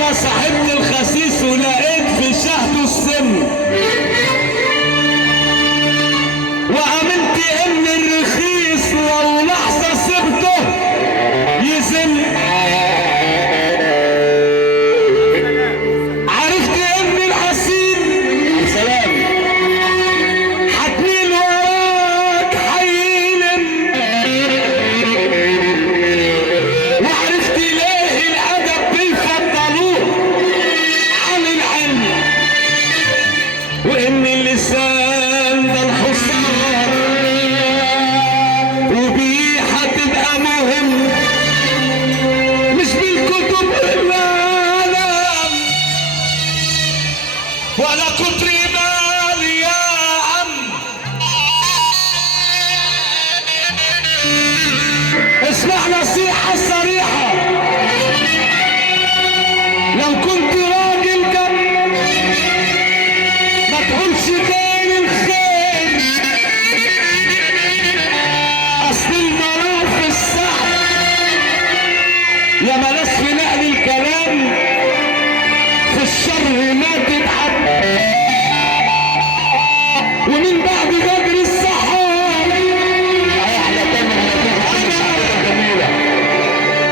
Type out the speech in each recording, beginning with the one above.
انا صاحبت الخسيس ولقيت في شهده السم، وامنت ان الرخيص لو لحظه سبته يزن. عرفت ان الحسين سلام حتميل وراك حيلم، وعرفت ليه الادب بيفضلوه عن العلم، وان اللسان ده الحصان وبيه هتبقى مهم، مش بالكتب والقلم ولا كتر مال يا عم. اسمع نصيحة صريحة، لو كنت راجل جد ما تقولش غير الخير، اصل المرار في السحر يا ملاش في نقل الكلام، في الشر ما تتعب، ومن بعد غدر السحاب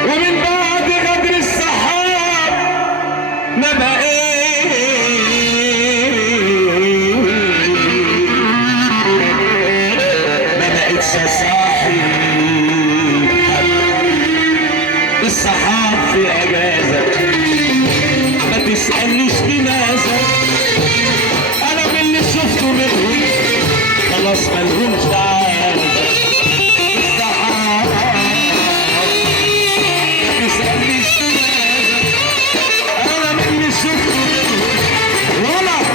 ومن بعد غدر السحاب ما بقتش صاحي الصحاب في اجازه، ما تسألنيش لماذا، انا من اللي شفته منهم خلاص ملهمش عازة. الصحاب ما تسألنيش لماذا، انا من اللي شفته منهم غلط.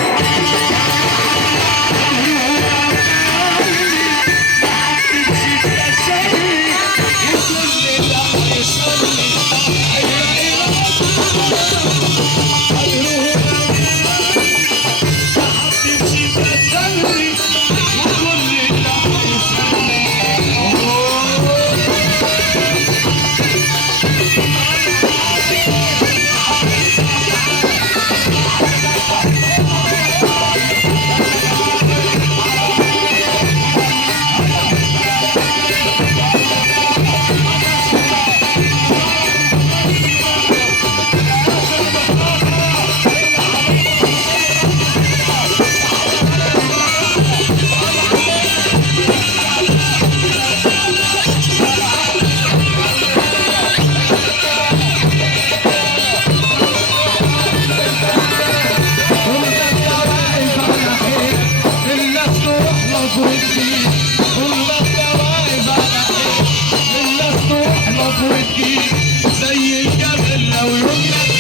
زي الجبل لو يملك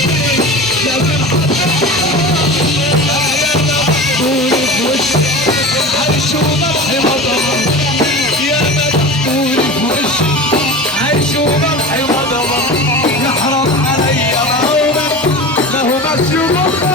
يا مدحور في وشي عايش وملحي مضمر، يا مدحور في وشي عايش وملحي مضمر، يحرم عليا ما هو ماشي ومضمر